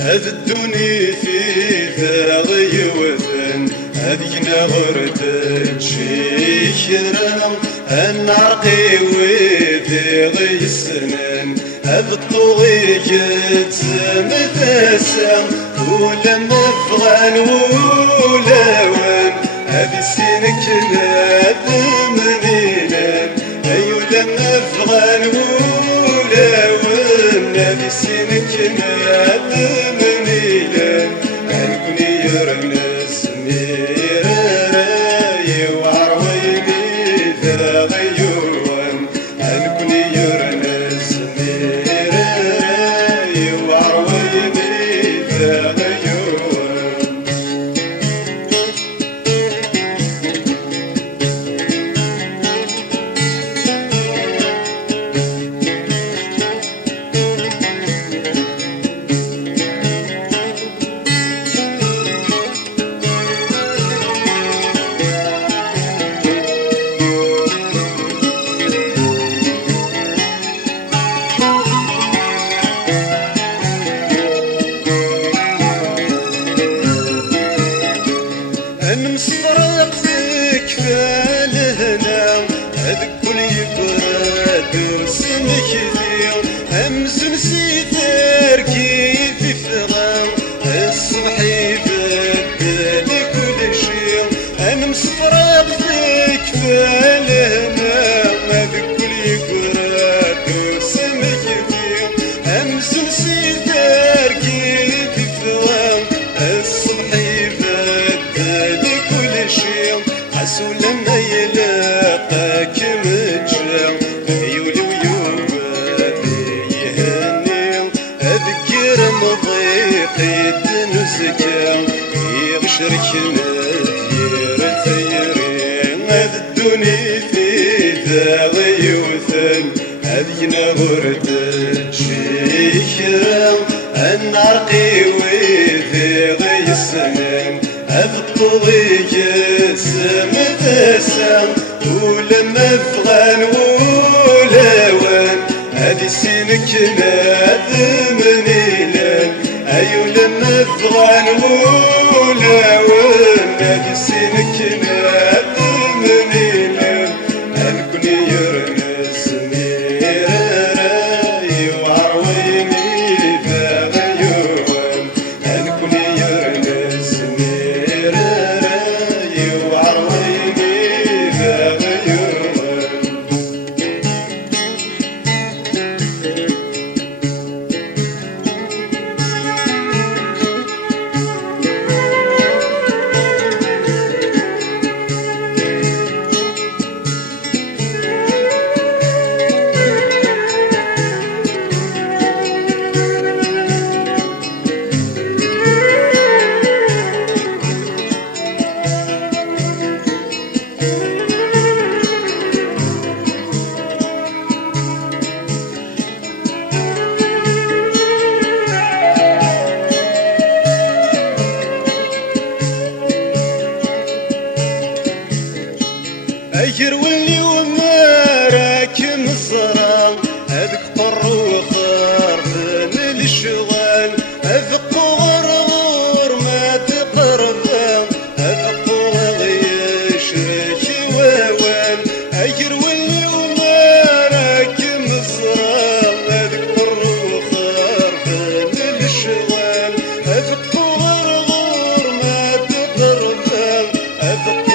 أذدوني في ذاغي وثن هذينا غرد شيشرا النعرقي وذاغي السنان أبطوغي جتمثاسا ولما فغان ولاوان هذي سينك نادم نينان أيو لما فغان ولاوان هذي سينك نادم نينان أنكني يرنا سمير راي وعرويني ذا غيوان أنكني يرنا سمير راي وعرويني ذا غيوان نمسطرق فيك فالهنا هذاك كل يبرد وسمك ذير همس نسيتر كيف فغام الصبح يبدل كل شيء نمسطرق فيك فالهنا هذاك كل يبرد وسمك ذير همس نسيتر كيف فغام الصبح عسو لما يلاقاك متجام عيولي ويوبا بيهني أذكر مضيقي دنسكام يغشركنا دير ثيرين أذدوني في ذاغي وثن هذينا ورد شيخرام النعرقي وذاغي السنان أبطوغي جسم تسام ولما فغان ولاوان هذي سينك نادم نيلان أيو لما فغان ولاوان هذي سينك نادم نيلان أنكني يرنا سمير راي وعرويني ذا غيوان أنكني يرنا سمير راي وعرويني ذا غيوان أجر واللي وما راكم الصرام هذاك طر وخرفان الشغال أفق غرغور ما تقربان أفق غيشرك واوان أجر واللي وما راكم الصرام هذاك طر وخرفان الشغال أفق غرغور ما تقربان أفق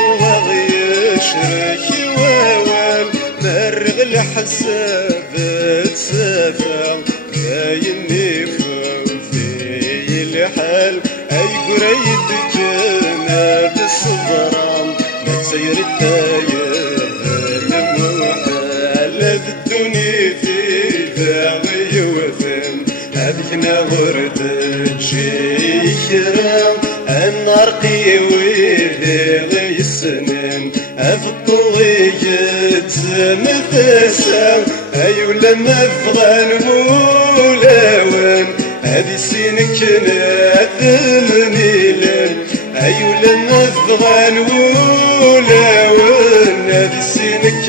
غيشرك واوان مرغ الحساب تسافر كايني في الحال أي قريد جناب الصدرام لا تسير التاير المحال أذدوني في ذاغي وثن كنا غرد جيكرا النرقي ويلي غيسنن أفطوية مثسا أيو لما فغان مولاوان هذي سينك ناثمنيلن أيو لما فغان مولاوان هذي سينك